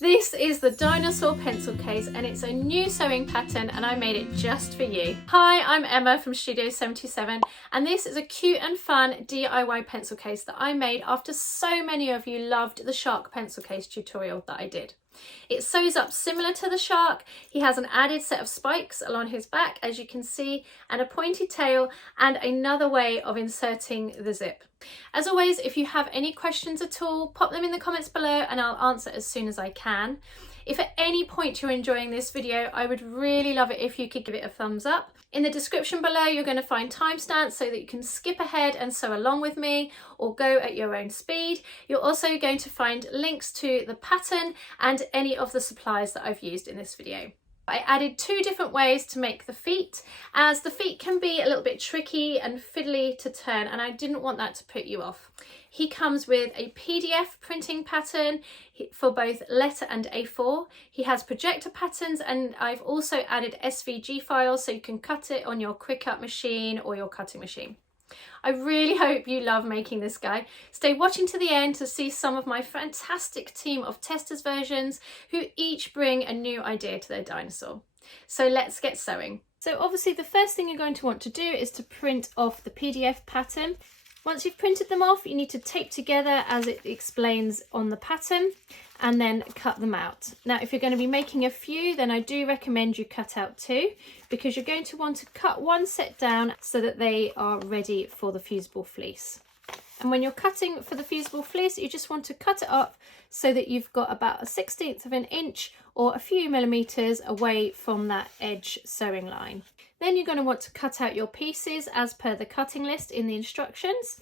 This is the Dinosaur pencil case and it's a new sewing pattern and I made it just for you. Hi, I'm Emma from Studio 77 and this is a cute and fun DIY pencil case that I made after so many of you loved the shark pencil case tutorial that I did. It sews up similar to the shark. He has an added set of spikes along his back, as you can see, and a pointy tail and another way of inserting the zip. As always, if you have any questions at all, pop them in the comments below and I'll answer as soon as I can. If at any point you're enjoying this video, I would really love it if you could give it a thumbs up. In the description below, you're going to find timestamps so that you can skip ahead and sew along with me or go at your own speed. You're also going to find links to the pattern and any of the supplies that I've used in this video. I added two different ways to make the feet, as the feet can be a little bit tricky and fiddly to turn and I didn't want that to put you off. He comes with a PDF printing pattern for both letter and A4. He has projector patterns and I've also added SVG files so you can cut it on your quick cut machine or your cutting machine. I really hope you love making this guy. Stay watching to the end to see some of my fantastic team of testers versions who each bring a new idea to their dinosaur. So let's get sewing. So obviously the first thing you're going to want to do is to print off the PDF pattern. Once you've printed them off, you need to tape together as it explains on the pattern and then cut them out. Now, if you're going to be making a few, then I do recommend you cut out two because you're going to want to cut one set down so that they are ready for the fusible fleece. And when you're cutting for the fusible fleece, you just want to cut it up so that you've got about 1/16 of an inch or a few millimeters away from that edge sewing line. Then you're going to want to cut out your pieces as per the cutting list in the instructions.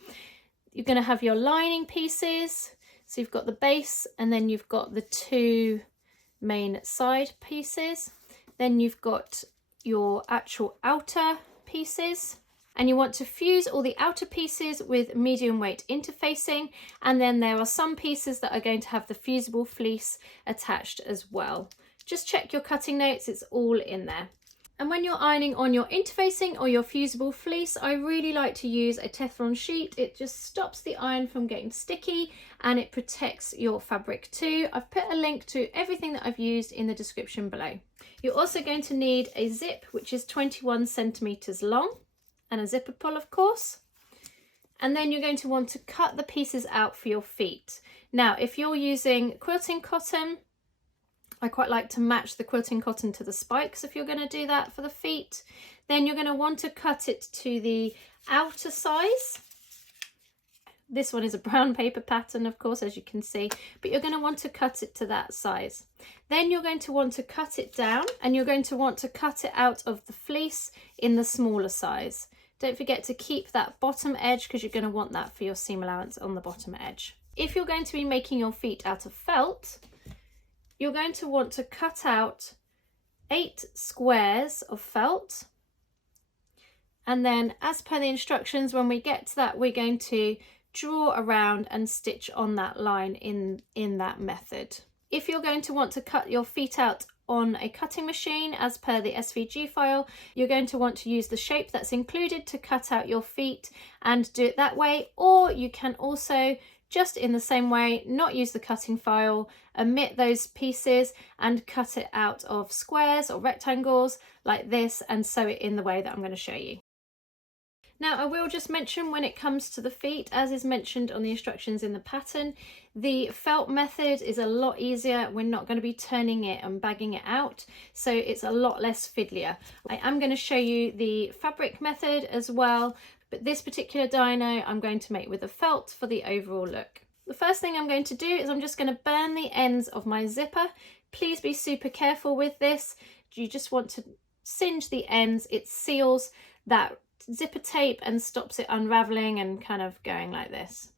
You're going to have your lining pieces. So you've got the base and then you've got the two main side pieces. Then you've got your actual outer pieces. And you want to fuse all the outer pieces with medium weight interfacing. And then there are some pieces that are going to have the fusible fleece attached as well. Just check your cutting notes, it's all in there. And when you're ironing on your interfacing or your fusible fleece, I really like to use a Teflon sheet. It just stops the iron from getting sticky and it protects your fabric too. I've put a link to everything that I've used in the description below. You're also going to need a zip, which is 21 centimeters long, and a zipper pull, of course. And then you're going to want to cut the pieces out for your feet. Now, if you're using quilting cotton, I quite like to match the quilting cotton to the spikes if you're going to do that for the feet. Then you're going to want to cut it to the outer size. This one is a brown paper pattern, of course, as you can see, but you're going to want to cut it to that size. Then you're going to want to cut it down and you're going to want to cut it out of the fleece in the smaller size. Don't forget to keep that bottom edge because you're going to want that for your seam allowance on the bottom edge. If you're going to be making your feet out of felt, you're going to want to cut out 8 squares of felt. And then as per the instructions, when we get to that, we're going to draw around and stitch on that line in that method. If you're going to want to cut your feet out on a cutting machine as per the SVG file, you're going to want to use the shape that's included to cut out your feet and do it that way, or you can also just in the same way, not use the cutting file, omit those pieces and cut it out of squares or rectangles like this and sew it in the way that I'm going to show you. Now, I will just mention when it comes to the feet, as is mentioned on the instructions in the pattern, the felt method is a lot easier. We're not going to be turning it and bagging it out, so it's a lot less fiddlier. I am going to show you the fabric method as well, but this particular dino I'm going to make with a felt for the overall look. The first thing I'm going to do is I'm just going to burn the ends of my zipper. Please be super careful with this. You just want to singe the ends. It seals that zipper tape and stops it unraveling and kind of going like this.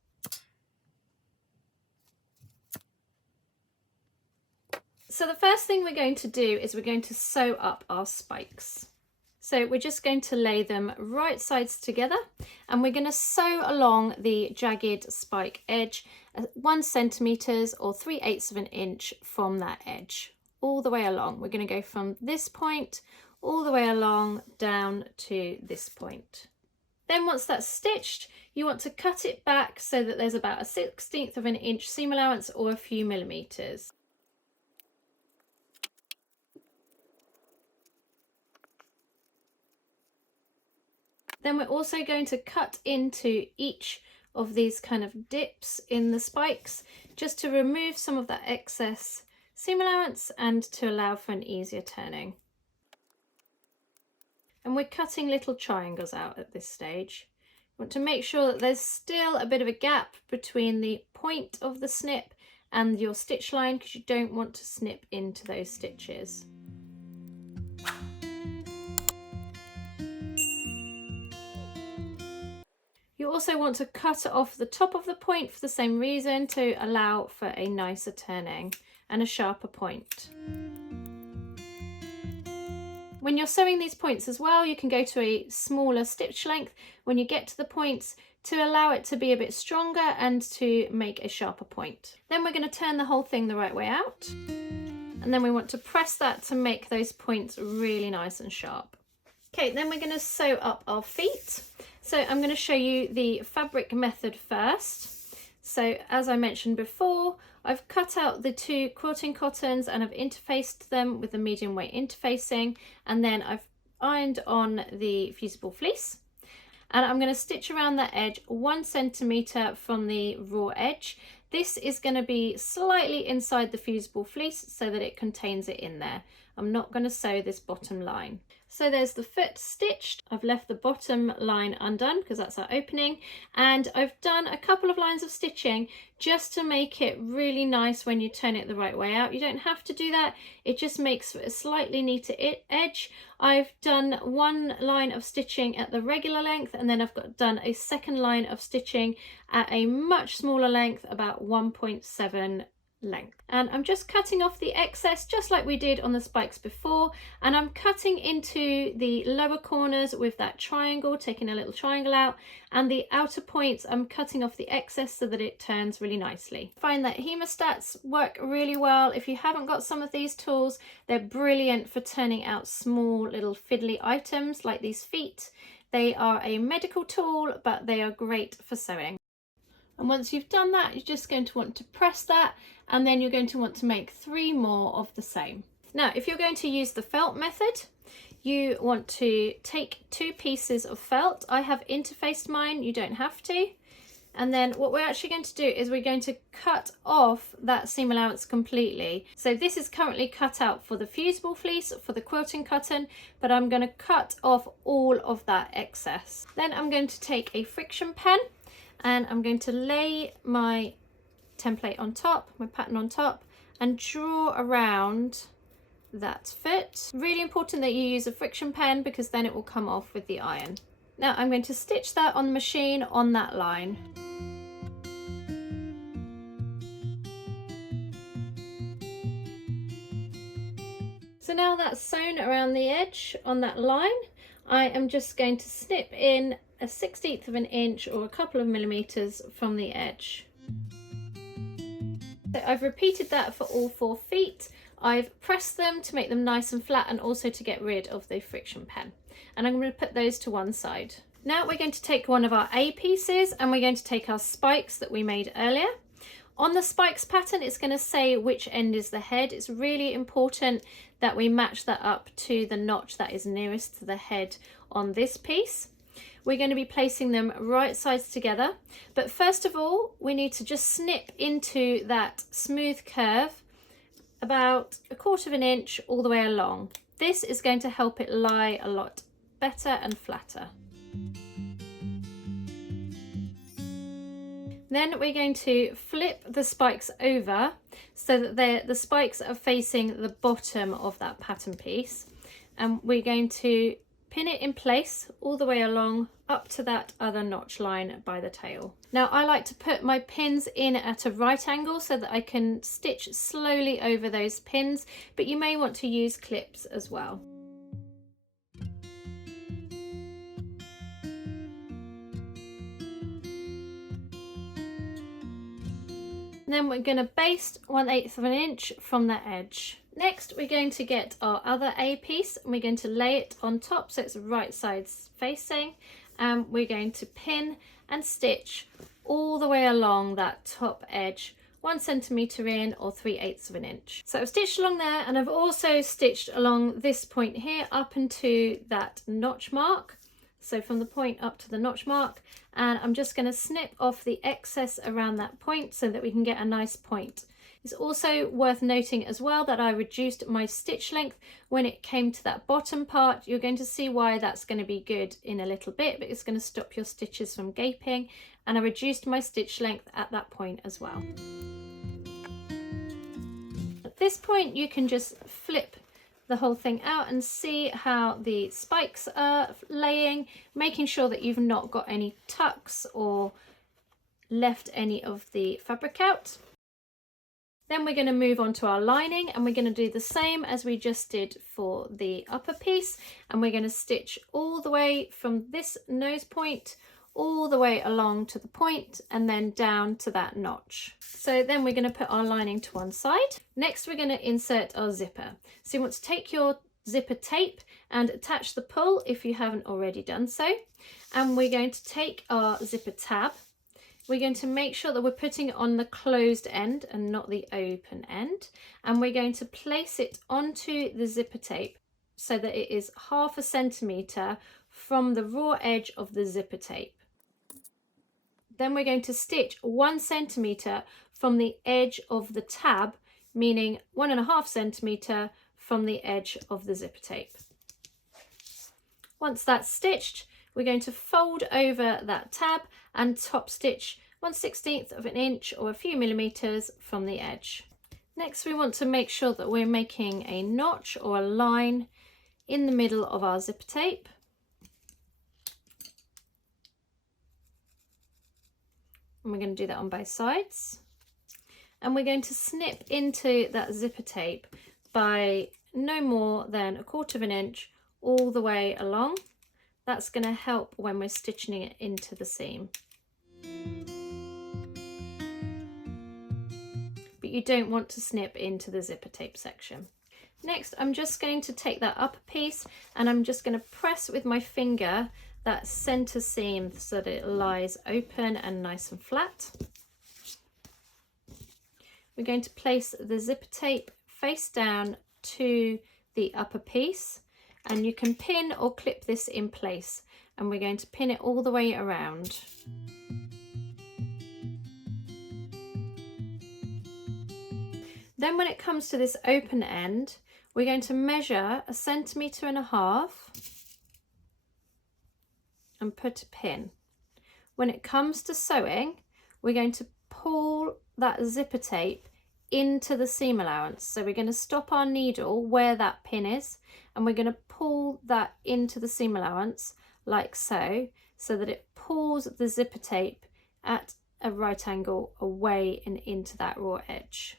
So the first thing we're going to do is we're going to sew up our spikes. So we're just going to lay them right sides together and we're going to sew along the jagged spike edge 1 centimeters or 3/8 of an inch from that edge all the way along. We're going to go from this point all the way along down to this point. Then once that's stitched, you want to cut it back so that there's about 1/16 of an inch seam allowance or a few millimeters. Then we're also going to cut into each of these kind of dips in the spikes just to remove some of that excess seam allowance and to allow for an easier turning. And we're cutting little triangles out at this stage. You want to make sure that there's still a bit of a gap between the point of the snip and your stitch line, because you don't want to snip into those stitches. You also want to cut off the top of the point for the same reason, to allow for a nicer turning and a sharper point. When you're sewing these points as well, you can go to a smaller stitch length when you get to the points to allow it to be a bit stronger and to make a sharper point. Then we're going to turn the whole thing the right way out, and then we want to press that to make those points really nice and sharp. Okay, then we're going to sew up our feet. So I'm going to show you the fabric method first. So as I mentioned before, I've cut out the 2 quilting cottons and I've interfaced them with the medium weight interfacing, and then I've ironed on the fusible fleece. And I'm going to stitch around that edge 1 centimetre from the raw edge. This is going to be slightly inside the fusible fleece so that it contains it in there. I'm not going to sew this bottom line. So there's the foot stitched. I've left the bottom line undone because that's our opening, and I've done a couple of lines of stitching just to make it really nice when you turn it the right way out. You don't have to do that, it just makes a slightly neater edge. I've done 1 line of stitching at the regular length, and then I've done a second line of stitching at a much smaller length, about 1.7 length. And I'm just cutting off the excess just like we did on the spikes before, and I'm cutting into the lower corners with that triangle, taking a little triangle out, and the outer points I'm cutting off the excess so that it turns really nicely. I find that hemostats work really well. If you haven't got some of these tools, they're brilliant for turning out small little fiddly items like these feet. They are a medical tool, but they are great for sewing. And once you've done that, you're just going to want to press that, and then you're going to want to make 3 more of the same. Now, if you're going to use the felt method, you want to take 2 pieces of felt. I have interfaced mine, you don't have to. And then what we're actually going to do is we're going to cut off that seam allowance completely. So this is currently cut out for the fusible fleece, for the quilting cotton, but I'm going to cut off all of that excess. Then I'm going to take a friction pen, and I'm going to lay my template on top, my pattern on top, and draw around that foot. Really important that you use a friction pen because then it will come off with the iron. Now I'm going to stitch that on the machine on that line. So now that's sewn around the edge on that line, I am just going to snip in a 1/16 of an inch or a couple of millimeters from the edge. So I've repeated that for all 4 feet. I've pressed them to make them nice and flat, and also to get rid of the friction pen. And I'm going to put those to one side. Now we're going to take one of our A pieces and we're going to take our spikes that we made earlier. On the spikes pattern, it's going to say which end is the head. It's really important that we match that up to the notch that is nearest to the head on this piece. We're going to be placing them right sides together, but first of all we need to just snip into that smooth curve about 1/4 of an inch all the way along. This is going to help it lie a lot better and flatter. Then we're going to flip the spikes over so that the spikes are facing the bottom of that pattern piece, and we're going to pin it in place all the way along up to that other notch line by the tail. Now I like to put my pins in at a right angle so that I can stitch slowly over those pins, but you may want to use clips as well. Then we're going to baste 1/8 of an inch from the edge. Next we're going to get our other A piece and we're going to lay it on top so it's right sides facing, and we're going to pin and stitch all the way along that top edge 1 centimetre in, or 3/8 of an inch. So I've stitched along there, and I've also stitched along this point here up into that notch mark. So from the point up to the notch mark, and I'm just going to snip off the excess around that point so that we can get a nice point. It's also worth noting as well that I reduced my stitch length when it came to that bottom part. You're going to see why that's going to be good in a little bit, but it's going to stop your stitches from gaping, and I reduced my stitch length at that point as well. At this point you can just flip the whole thing out and see how the spikes are laying, making sure that you've not got any tucks or left any of the fabric out. Then we're going to move on to our lining, and we're going to do the same as we just did for the upper piece, and we're going to stitch all the way from this nose point all the way along to the point and then down to that notch. So then we're going to put our lining to one side. Next we're going to insert our zipper. So you want to take your zipper tape and attach the pull if you haven't already done so, and we're going to take our zipper tab. We're going to make sure that we're putting it on the closed end and not the open end, and we're going to place it onto the zipper tape so that it is 1/2 centimetre from the raw edge of the zipper tape. Then we're going to stitch 1 centimetre from the edge of the tab, meaning 1.5 centimetre from the edge of the zipper tape. Once that's stitched, we're going to fold over that tab and top stitch 1/16 of an inch or a few millimeters from the edge. Next we want to make sure that we're making a notch or a line in the middle of our zipper tape. And we're going to do that on both sides. And we're going to snip into that zipper tape by no more than 1/4 inch all the way along. That's going to help when we're stitching it into the seam. But you don't want to snip into the zipper tape section. Next, I'm just going to take that upper piece and I'm just going to press with my finger that center seam so that it lies open and nice and flat. We're going to place the zipper tape face down to the upper piece, and you can pin or clip this in place, and we're going to pin it all the way around. Then when it comes to this open end, we're going to measure 1.5 centimetres and put a pin. When it comes to sewing, we're going to pull that zipper tape into the seam allowance. So we're going to stop our needle where that pin is, and we're going to pull that into the seam allowance like so, so that it pulls the zipper tape at a right angle away and into that raw edge.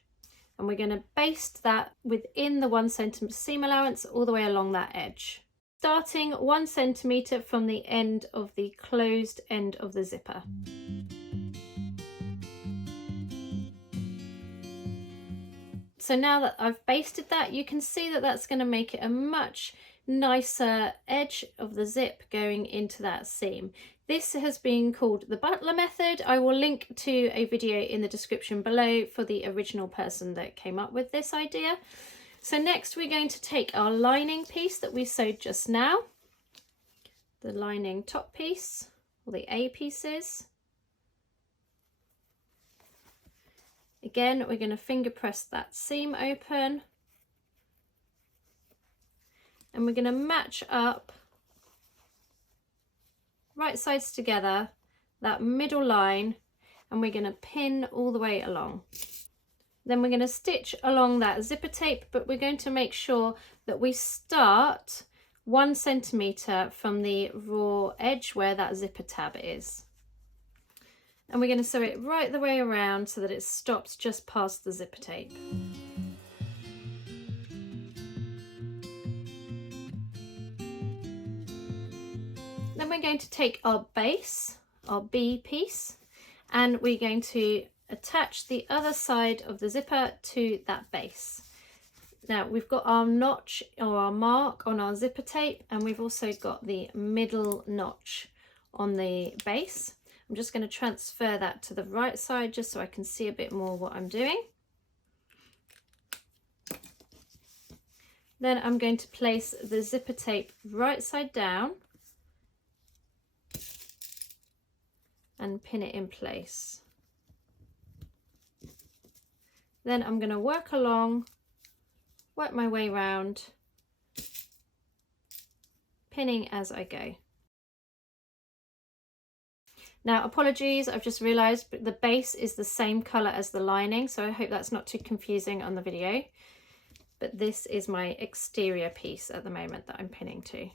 And we're going to baste that within the 1 centimetre seam allowance all the way along that edge, starting 1 centimetre from the end of the closed end of the zipper. So now that I've basted that, you can see that that's going to make it a much nicer edge of the zip going into that seam. This has been called the butler method. I will link to a video in the description below for the original person that came up with this idea. So next we're going to take our lining piece that we sewed just now, the lining top piece, or the A pieces. Again, we're going to finger press that seam open, and we're going to match up right sides together, that middle line, and we're going to pin all the way along. Then we're going to stitch along that zipper tape, but we're going to make sure that we start 1 centimetre from the raw edge where that zipper tab is. And we're going to sew it right the way around so that it stops just past the zipper tape. Then we're going to take our base, our B piece, and we're going to attach the other side of the zipper to that base. Now we've got our notch or our mark on our zipper tape, and we've also got the middle notch on the base. I'm just going to transfer that to the right side just so I can see a bit more what I'm doing. Then I'm going to place the zipper tape right side down and pin it in place. Then I'm going to work along, work my way round, pinning as I go. Now, apologies, I've just realised but the base is the same colour as the lining, so I hope that's not too confusing on the video. But this is my exterior piece at the moment that I'm pinning to.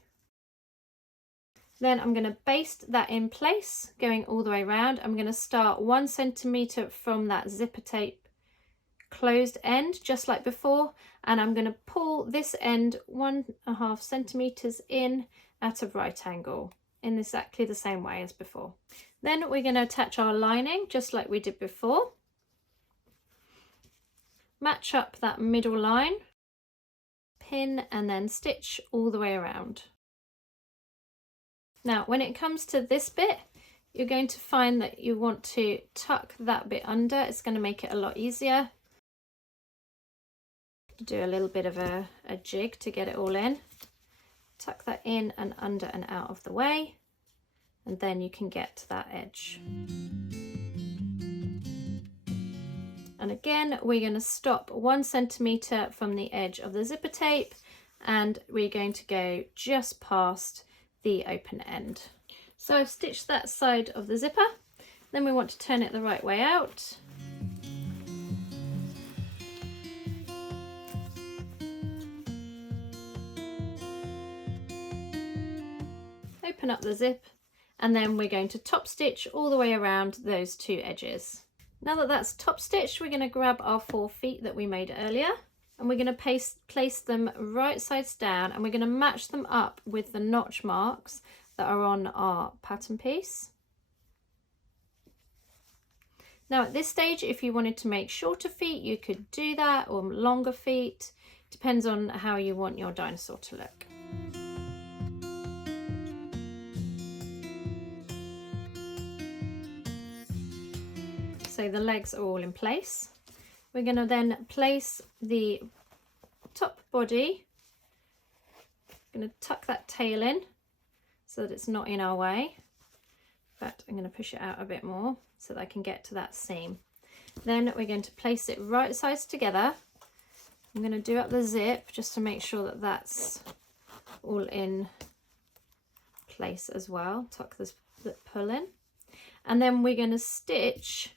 Then I'm going to baste that in place, going all the way around. I'm going to start 1 centimetre from that zipper tape closed end, just like before, and I'm going to pull this end 1.5 centimetres in at a right angle in exactly the same way as before. Then we're going to attach our lining just like we did before. Match up that middle line, pin and then stitch all the way around. Now when it comes to this bit, you're going to find that you want to tuck that bit under. It's going to make it a lot easier. Do a little bit of a jig to get it all in. Tuck that in and under and out of the way, and then you can get to that edge. And again, we're going to stop 1 centimetre from the edge of the zipper tape, and we're going to go just past the open end. So I've stitched that side of the zipper, then we want to turn it the right way out. Open up the zip, and then we're going to top stitch all the way around those 2 edges. Now that that's top stitched, we're going to grab our 4 feet that we made earlier, and we're going to place them right sides down, and we're going to match them up with the notch marks that are on our pattern piece. Now at this stage, if you wanted to make shorter feet, you could do that, or longer feet. Depends on how you want your dinosaur to look. So the legs are all in place. We're going to then place the top body. I'm going to tuck that tail in so that it's not in our way, but I'm going to push it out a bit more so that I can get to that seam. Then we're going to place it right sides together. I'm going to do up the zip just to make sure that that's all in place as well. Tuck this pull in, and then we're going to stitch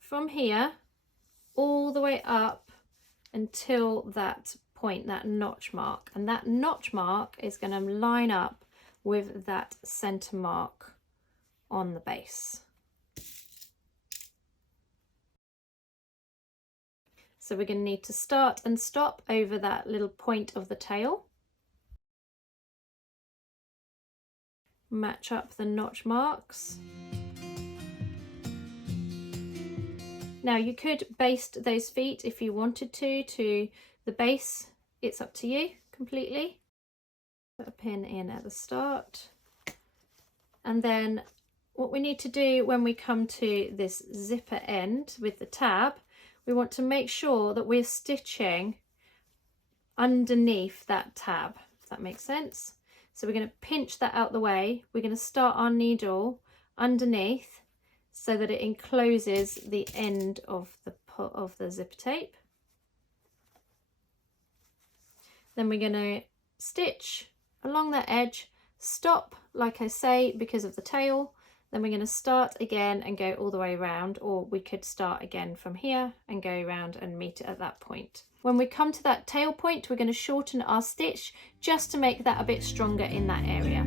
from here all the way up until that point, that notch mark, and that notch mark is going to line up with that center mark on the base. So we're going to need to start and stop over that little point of the tail. Match up the notch marks. Now you could baste those feet if you wanted to the base. It's up to you completely. Put a pin in at the start. And then what we need to do when we come to this zipper end with the tab, we want to make sure that we're stitching underneath that tab, if that makes sense. So we're going to pinch that out the way. We're going to start our needle underneath so that it encloses the end of the zipper tape. Then we're going to stitch along that edge, stop like I say because of the tail. Then we're going to start again and go all the way around, or we could start again from here and go around and meet it at that point. When we come to that tail point, we're going to shorten our stitch just to make that a bit stronger in that area.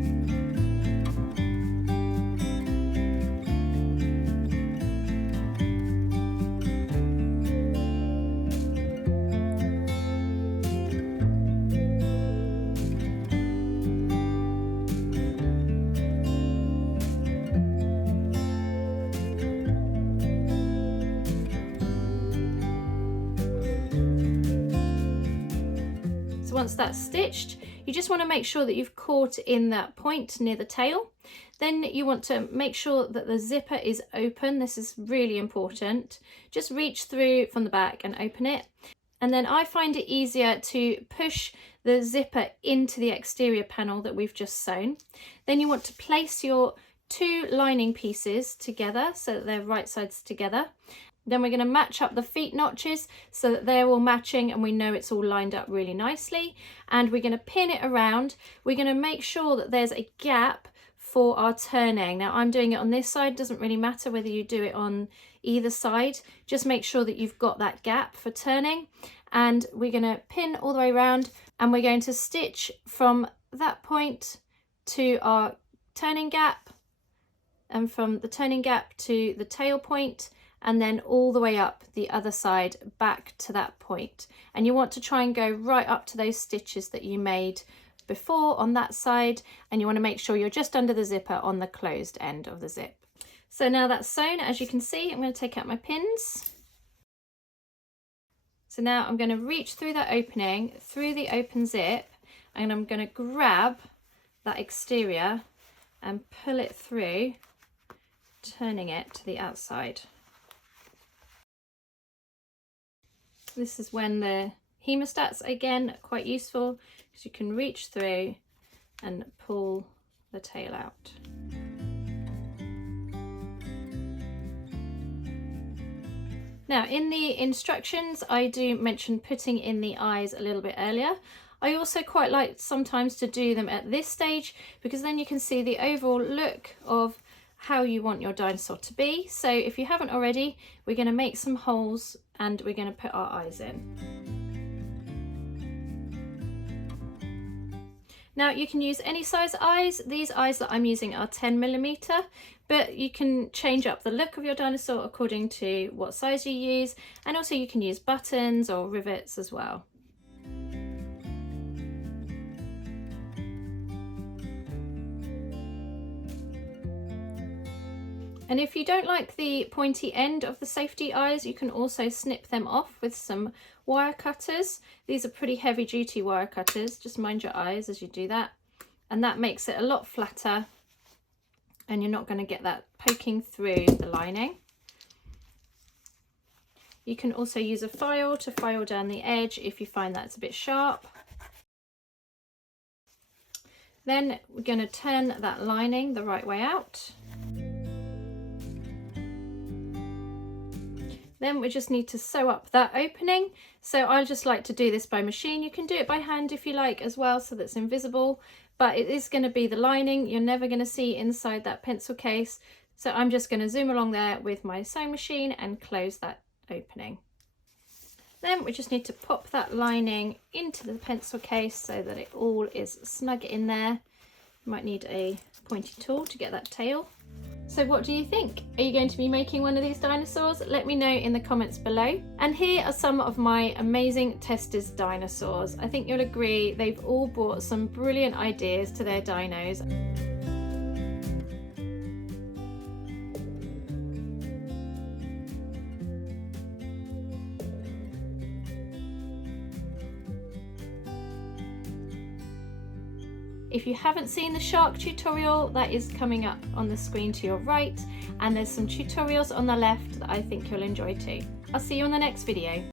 Once that's stitched, you just want to make sure that you've caught in that point near the tail. Then you want to make sure that the zipper is open. This is really important. Just reach through from the back and open it. And then I find it easier to push the zipper into the exterior panel that we've just sewn. Then you want to place your 2 lining pieces together so that they're right sides together. Then we're going to match up the feet notches so that they're all matching and we know it's all lined up really nicely. And we're going to pin it around. We're going to make sure that there's a gap for our turning. Now I'm doing it on this side, doesn't really matter whether you do it on either side. Just make sure that you've got that gap for turning. And we're going to pin all the way around and we're going to stitch from that point to our turning gap and from the turning gap to the tail point, and then all the way up the other side back to that point. And you want to try and go right up to those stitches that you made before on that side, and you want to make sure you're just under the zipper on the closed end of the zip. So now that's sewn, as you can see, I'm going to take out my pins. So now I'm going to reach through that opening, through the open zip, and I'm going to grab that exterior and pull it through, turning it to the outside. This is when the hemostats again are quite useful, because you can reach through and pull the tail out. Now in the instructions I do mention putting in the eyes a little bit earlier. I also quite like sometimes to do them at this stage, because then you can see the overall look of how you want your dinosaur to be. So if you haven't already, we're going to make some holes and we're going to put our eyes in. Now you can use any size eyes. These eyes that I'm using are 10mm, but you can change up the look of your dinosaur according to what size you use, and also you can use buttons or rivets as well. And if you don't like the pointy end of the safety eyes, you can also snip them off with some wire cutters. These are pretty heavy duty wire cutters, just mind your eyes as you do that. And that makes it a lot flatter and you're not going to get that poking through the lining. You can also use a file to file down the edge if you find that's a bit sharp. Then we're going to turn that lining the right way out. Then we just need to sew up that opening. So I just like to do this by machine. You can do it by hand if you like as well, so that's invisible, but it is going to be the lining. You're never going to see inside that pencil case. So I'm just going to zoom along there with my sewing machine and close that opening. Then we just need to pop that lining into the pencil case so that it all is snug in there. You might need a pointy tool to get that tail. So what do you think? Are you going to be making one of these dinosaurs? Let me know in the comments below. And here are some of my amazing testers dinosaurs. I think you'll agree they've all brought some brilliant ideas to their dinos. If you haven't seen the shark tutorial, that is coming up on the screen to your right, and there's some tutorials on the left that I think you'll enjoy too. I'll see you on the next video.